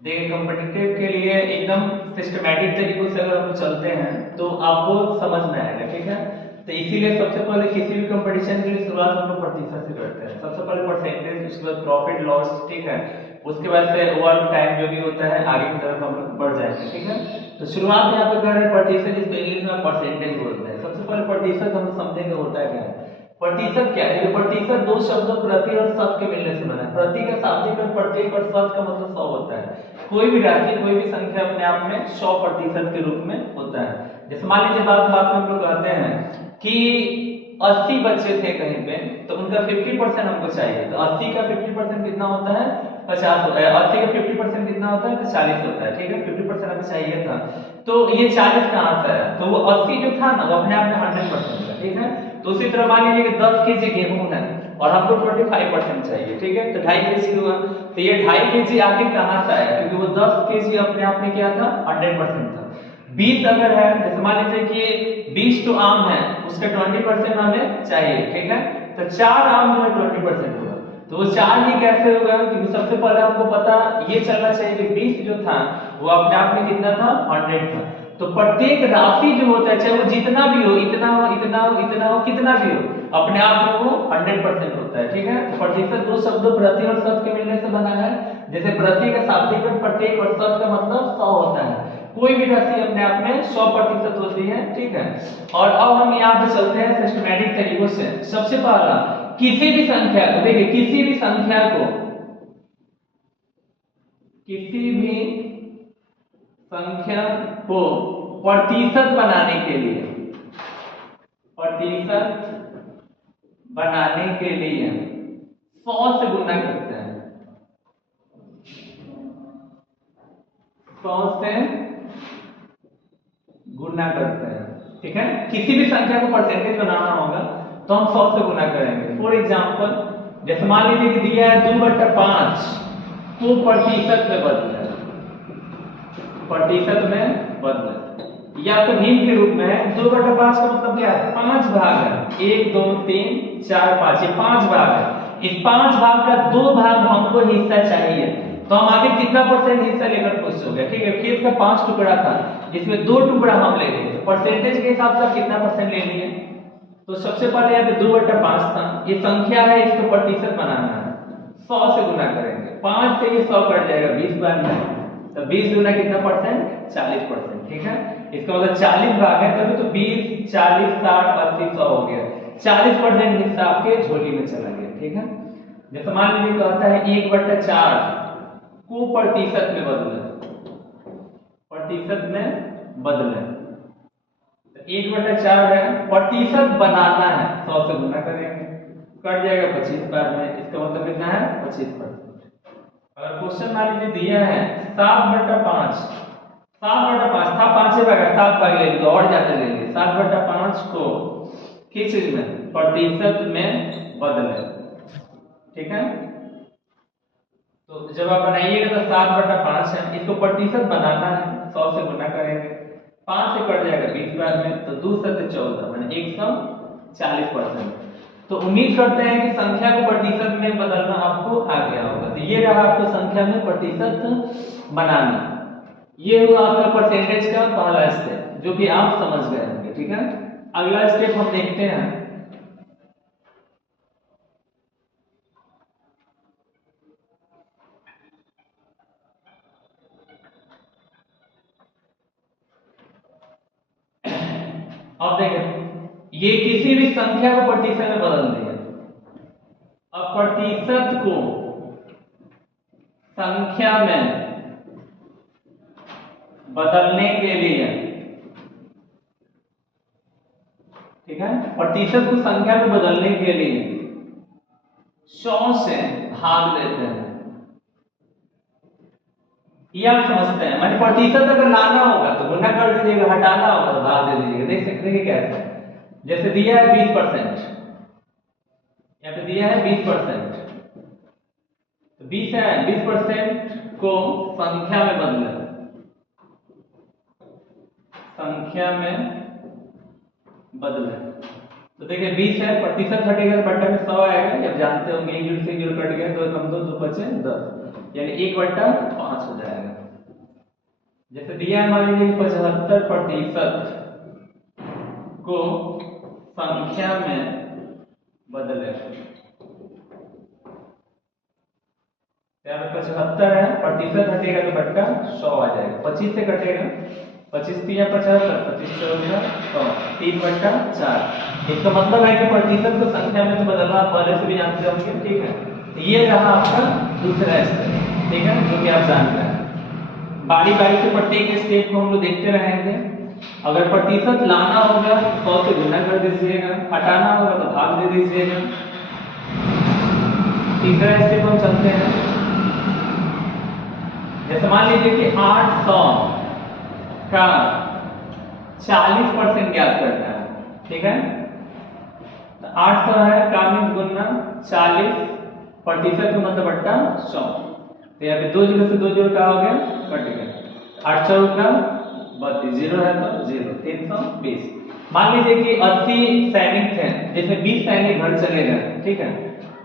देखिए कॉम्पिटिटिव के लिए एकदम सिस्टमैटिक तरीकों से अगर हम चलते हैं तो आपको समझ में आएगा, ठीक है। तो इसीलिए सबसे पहले किसी भी कंपटीशन की शुरुआत हम लोग प्रतिशत से करते हैं। सबसे पहले परसेंटेज, उसके बाद प्रॉफिट लॉस, ठीक है। उसके बाद से ओवर टाइम जो भी होता है आगे की तरफ हम लोग बढ़ जाएंगे, ठीक है। तो शुरुआत यहाँ पे कर रहे हैं प्रतिशत, जिसको इंग्लिश में परसेंटेज बोलते हैं। सबसे पहले प्रतिशत हम समझेंगे होता है क्या है। प्रतिशत क्या है? प्रतिशत दो शब्दों प्रति और शत के मिलने से बना है। प्रति का शाब्दिक अर्थ प्रत्येक और शत का मतलब 100 होता है। कोई भी राशि, कोई भी संख्या अपने आप में 100% के रूप में होता है। जैसे मान लीजिए बात बात में हम लोग कहते हैं कि 80 बच्चे थे कहीं पे, तो उनका 50% हमको चाहिए। तो 80 का 50% कितना होता है? 50 होता है। 80 का 50% कितना होता है? तो 40 होता है, ठीक है। 50% हमें चाहिए था, तो ये 40 कहाँ से आया? तो वो 80 जो था ना, वो अपने आप में 100% था, ठीक है। तो उसी तरह मान लीजिए कि 10 केजी गेहूं है और हमको 25% चाहिए, ठीक है। तो 2.5 केजी हुआ। तो ये 2.5 केजी आखिर कहाँ से आया? क्योंकि वो 10 केजी अपने आप में क्या था? 100% था। 20 अगर है, जैसे मान लीजिए कि 20 तो आम है, उसका 20% हमें चाहिए, ठीक है। तो 4 आम जो है 20% होगा। तो वो 4 ही कैसे होगा? क्योंकि सबसे पहले हमको पता ये चलना चाहिए कि 20 जो था वो अपने आप में कितना था? 100 था। तो प्रत्येक राशि जो होता है, चाहे वो जितना भी हो, इतना हो, इतना हो, इतना हो, कितना भी हो, अपने आप में वो 100% होता है, ठीक है। तो प्रतिशत दो शब्दों प्रति और शत के मिलने से बना है। जैसे प्रति का शाब्दिक अर्थ प्रत्येक और शत का मतलब 100 होता है। कोई भी राशि अपने आप में 100% होती है, ठीक है। और अब हम यहाँ पे चलते हैं सिस्टमैटिक तरीकों से। सबसे पहला, किसी भी संख्या को, देखिए किसी भी संख्या को, किसी भी संख्या को प्रतिशत बनाने के लिए, प्रतिशत बनाने के लिए 100 से गुना करते हैं। 100 से गुना करते हैं, ठीक है। किसी भी संख्या को परसेंटेज बनाना होगा तो हम 100 से गुना करेंगे। फॉर एग्जांपल, जैसे मान लीजिए कि दिया है 2/5 को प्रतिशत में बदले, प्रतिशत में बदले, या तो भिन्न के रूप में है। 2/5 का मतलब क्या है? 5 भाग है, 1 2 3 4 5, ये 5 भाग है। इस 5 भाग का 2 भाग हमको हिस्सा चाहिए, तो हम आगे कितना परसेंट हिस्सा लेकर खुश हो गए, ठीक है। खेत का 5 टुकड़ा था, जिसमें 2 टुकड़ा हम ले लिए, तो परसेंटेज के हिसाब से कितना परसेंट ले लिए? तो सबसे पहले यहाँ पे 2/5 था, ये संख्या है, इसको प्रतिशत बनाना है। 100 से गुना करेंगे, 5 से ये 100 कट जाएगा 20 बार में, तो 20 गुना कितना परसेंट? 40%, ठीक है। इसका मतलब 40 भाग है, तभी तो 20 40 60 80 100 हो गया। 40% हिस्सा आपके झोली में चला गया, ठीक है। जैसे मान लीजिए कहता है 1/4 को प्रतिशत में बदले, प्रतिशत में बदले। 1/4 है, प्रतिशत बनाना है, 100 से गुना करेंगे, कट जाएगा 25 बार में, इसका मतलब कितना है? 25%। अगर क्वेश्चन मान लीजिए दिया है 7/5, 7/5 था, 5 भाग है, 7 भाग ले लो और ज्यादा ले लीजिए। 7/5 को किस चीज में? प्रतिशत में बदले, ठीक है। तो जब आप बनाइएगा तो 7/5 है, इसको प्रतिशत बनाना है, 100 से गुना करेंगे, 5 से कट जाएगा 20 बार में, तो 2 से 14 माने 140%। तो उम्मीद करते हैं कि संख्या को प्रतिशत में बदलना आपको आ गया होगा। तो ये रहा आपको संख्या में प्रतिशत बनाना। ये हुआ आपका परसेंटेज का पहला स्टेप, जो कि आप समझ गए होंगे, ठीक है। अगला स्टेप हम देखते हैं। अब देखें, ये किसी भी संख्या को प्रतिशत में बदल दिया। अब प्रतिशत को संख्या में बदलने के लिए, ठीक है, प्रतिशत को संख्या में बदलने के लिए 100 से भाग देते हैं। ये आप समझते हैं, मैंने प्रतिशत अगर लाना होगा तो गुना कर दीजिएगा, हटाना होगा तो भाग दे दीजिएगा। देख सकते हैं कैसे? जैसे दिया है 20%, यहाँ पे दिया है 20%, तो 20 है, 20% को संख्या में बदले, संख्या में बदले। तो देखिए 20 है, प्रतिशत हटेगा, बट्टा में 100 आएगा। जब जानते होंगे 1 जीरो से 0 कट गया, 2 कम 2 2 बचे 10, यानी 1/5 हो जाएगा। जैसे दिया है मान लीजिए 75% को संख्या में बदले। यहाँ पे 75 है, प्रतिशत हटेगा तो बट्टा 100 आ जाएगा। 25 से कटेगा, 25 3 75, 25 14 100, 3/4। इसका मतलब है कि प्रतिशत को संख्या में तो बदलना आप पहले से भी जानते होंगे, ठीक है। ये रहा आपका दूसरा स्टेप, ठीक है, जो कि आप जानते हैं। बारी बारी से प्रत्येक स्टेप को हम लोग देखते रहेंगे। अगर प्रतिशत लाना होगा तो 100 से गुना कर दीजिएगा, हटाना होगा तो भाग दे दीजिएगा। तीसरा स्टेप हम चलते हैं। जैसे मान लीजिए कि 800 का 40% ज्ञात करना है, ठीक है। तो 800 है का मीन्स गुना 40%, का मतलब बट्टा 100। तो यहाँ पे 2 जीरो से 2 जीरो का हो गया, कट गया। 8 चौक का 32, जीरो है तो जीरो, 320। मान लीजिए कि 80 सैनिक हैं, जिसमें 20 सैनिक घर चले गए, ठीक है।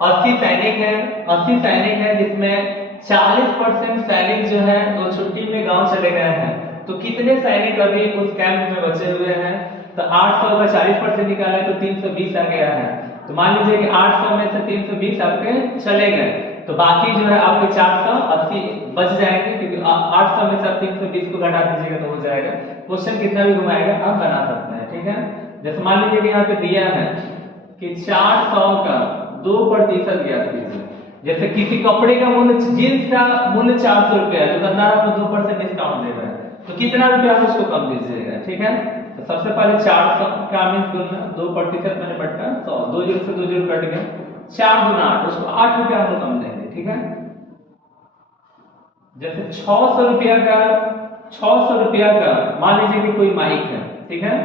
80 सैनिक है जिसमें 40% सैनिक जो है वो छुट्टी में गांव चले गए हैं। तो कितने सैनिक अभी उस कैंप में बचे हुए हैं? तो 800 का 40% निकाला है तो 320 आ गया है। तो मान लीजिए कि 800 में से 320 आपके चले गए, तो बाकी जो है आपके 480 बच जाएंगे, क्योंकि 800 में से आप 320 को घटा दीजिएगा तो हो जाएगा। क्वेश्चन कितना भी घुमाएगा आप बना सकते हैं, ठीक है। जैसे मान लीजिए कि यहाँ पे दिया है कि 400 का 2% ज्ञात कीजिए। जैसे किसी कपड़े का मूल्य, जींस का मूल्य 400 रुपया है, दुकानदार आपको 2% डिस्काउंट दे रहा है, तो कितना रुपया आप उसको कम दीजिएगा, ठीक है। तो सबसे पहले 400 का मीन्स गुना 2% मैंने बट्टा 100, 2 जीरो से 2 जीरो कट गया, 4 गुना 8, उसको 8 रुपया हम लोग कम देंगे, ठीक है। जैसे 600 रुपया का मान लीजिए कि कोई माइक है, ठीक है,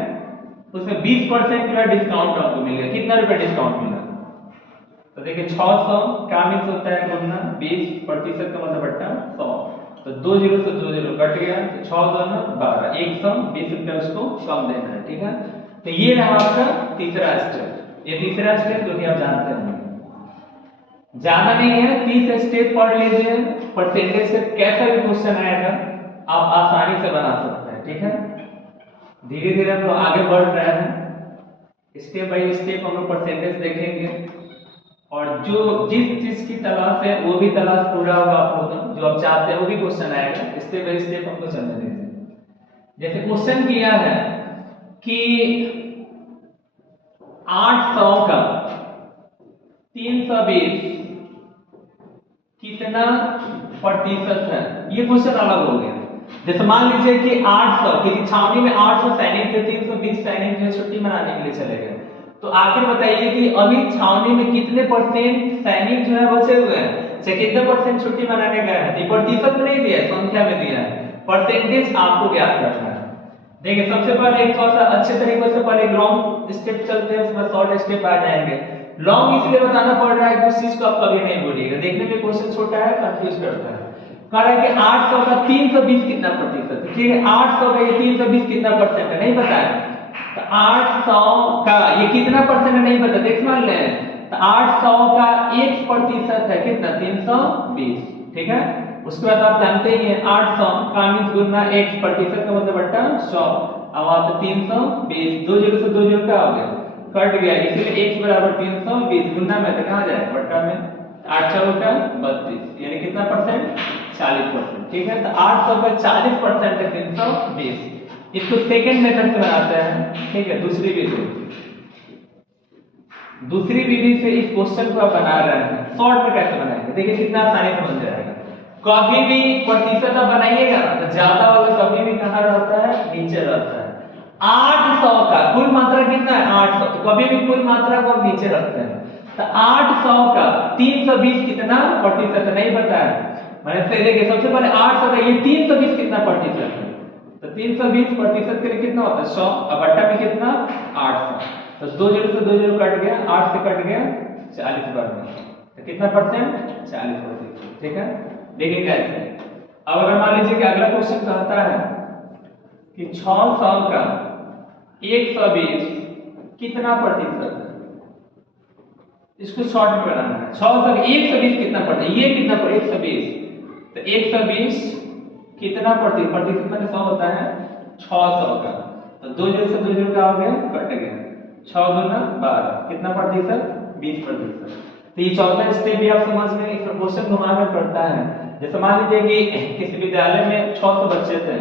उसमें 20% का डिस्काउंट आपको मिल गया। कितना रुपया डिस्काउंट मिला? तो देखिए 600 का मीन्स होता है गुना 20%, का मतलब बट्टा 100। तो 2 जीरो से 2 जीरो कट गया, तो 6 2 12, 120 रुपया उसको कम देना है, ठीक है। तो ये रहा आपका तीसरा स्टेप। ये तीसरा स्टेप जो कि आप जानते हैं, जाना नहीं है, 30 स्टेप पढ़ लीजिए। परसेंटेज से कैसा भी क्वेश्चन आएगा आप आसानी से बना सकते हैं, ठीक है। धीरे धीरे हम लोग आगे बढ़ रहे हैं, स्टेप बाय स्टेप हम लोग परसेंटेज देखेंगे, और जो जिस चीज की तलाश है वो भी तलाश पूरा होगा आप लोगों का, जो आप चाहते हैं वो भी क्वेश्चन आएगा। स्टेप बाय स्टेप हमको चलने दीजिए। जैसे क्वेश्चन किया है कि 800 का 320 कितना प्रतिशत है, ये क्वेश्चन अलग हो गया। जैसे मान लीजिए कि 800 किसी छावनी में 800 सैनिक थे, 320 सैनिक जो छुट्टी मनाने के लिए चले गए, तो आखिर बताइए कि अभी छावनी में कितने % सैनिक जो है बचे हुए हैं, चाहे कितने % छुट्टी मनाने गए हैं। तो प्रतिशत में नहीं दिया है, संख्या में दिया है, परसेंटेज आपको ज्ञात करना है। देखिए सबसे पहले एक थोड़ा सा अच्छे तरीके से पहले लॉन्ग स्टेप चलते हैं, उसमें शॉर्ट स्टेप आ जाएंगे। लॉन्ग इसलिए बताना पड़ रहा है कि उस चीज को आप कभी नहीं भूलिएगा, देखने में क्वेश्चन छोटा है, कंफ्यूज करता है। कह रहा है कि 800 का 320 कितना प्रतिशत है, ठीक है। 800 का ये 320 कितना % है, नहीं पता है। तो 800 का ये कितना % है नहीं पता, देख मान लें। तो 800 का 1% है कितना, 320, ठीक है। उसके बाद आप जानते ही हैं 800 का मीन्स गुना 1% का मतलब बट्टा 100। अब आप 320, 2 जीरो से 2 जीरो का हो गया, कट गया, इसलिए x बराबर 320 गुना में तो कहाँ जाए बट्टा में, 8 चौक का 32, यानी कितना %, 40%, ठीक है। तो 800 का 40% है 320। इसको सेकंड मेथड से बनाते हैं, ठीक है, दूसरी विधि से इस क्वेश्चन को आप बना रहे हैं। शॉर्ट में कैसे बनाएंगे, देखिए कितना आसानी से बन जाएगा। कभी भी प्रतिशत आप बनाइएगा तो ज्यादा वाला कभी भी कहाँ रहता है, नीचे रहता है। 800 का कुल मात्रा कितना है, 800, तो कभी भी कुल मात्रा को हम नीचे रखते हैं। तो 800 का 320 कितना प्रतिशत, नहीं पता है, मैंने से देखिए सबसे पहले 800 का ये 320 कितना प्रतिशत है, तो 320% के लिए कितना होता है 100, अब बट्टा में कितना 800, तो 2 जीरो से 2 जीरो कट गया, 8 से कट गया 40 बढ़ गया, तो कितना %, 40%, ठीक है। देखिए कैसे। अब अगर मान लीजिए कि अगला क्वेश्चन कहता है कि 600 का 120 कितना प्रतिशत है, इसको शॉर्ट में बनाना है। 600 का 120 कितना प्रतिशत, ये कितना 120, तो 120 कितना प्रतिशत, प्रतिशत में 100 होता है 600 का, तो 2 जीरो से 2 जीरो का हो गया, कट गया, 6 दूना 12, कितना प्रतिशत, 20%। तो ये चौथा स्टेप भी आप समझ गए। इस क्वेश्चन घुमा कर करता है, जैसे मान लीजिए कि किसी विद्यालय में 600 बच्चे थे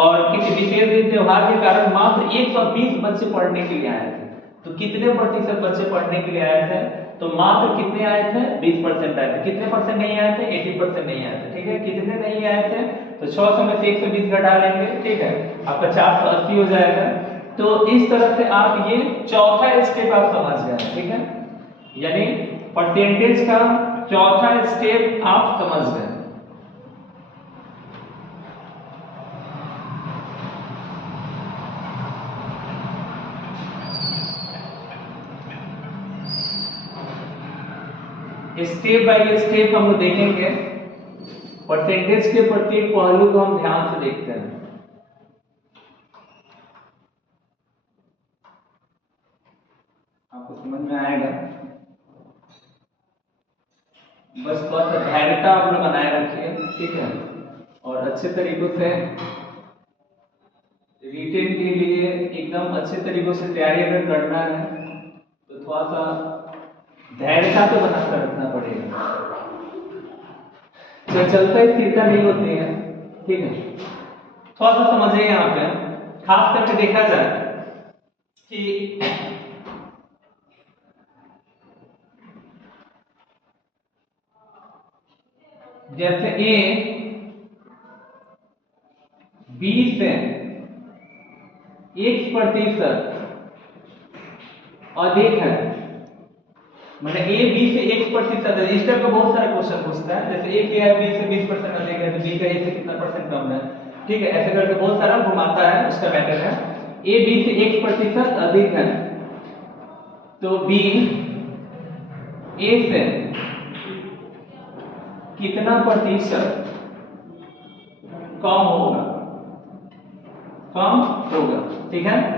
और किसी विशेष दिन त्योहार के कारण मात्र 120 बच्चे पढ़ने के लिए आए थे, तो कितने प्रतिशत बच्चे पढ़ने के लिए आए थे, तो मात्र कितने आए थे, 20% आए थे। कितने परसेंट नहीं आए थे, 80% नहीं आए थे, ठीक है। कितने नहीं आए थे, तो 600 में से 120 घटा लेंगे, ठीक है, आपका 480 हो जाएगा। तो इस तरह से आप ये चौथा स्टेप आप समझ गए, ठीक है, यानी परसेंटेज का चौथा स्टेप आप समझ गए। स्टेप बाय स्टेप हम देखेंगे, परसेंटेज के प्रत्येक पहलू को हम ध्यान से देखते हैं। आपको समझ में आएगा, बस थोड़ा सा धैर्यता आप लोग बनाए रखिए, ठीक है, और अच्छे तरीकों से रिटेन के लिए एकदम अच्छे तरीकों से तैयारी अगर करना है तो थोड़ा सा धैर्यता तो बना कर रखना पड़ेगा। जब चलता स्थिरता नहीं होती है, ठीक है, थोड़ा सा समझिए। यहाँ पे खास करके देखा जाए कि जैसे ए 20 से 1% अधिक है, मतलब ए 20 से 1% है, इस टाइप का बहुत सारा क्वेश्चन पूछता है। जैसे ए क्या है, 20 से 20% अधिक है, तो बी का ए से कितना परसेंट कम है, ठीक है, ऐसे करके बहुत सारा घुमाता है, उसका मैटर है। ए 20 से 1% अधिक है, तो बी ए से कितना प्रतिशत कम होगा, ठीक है।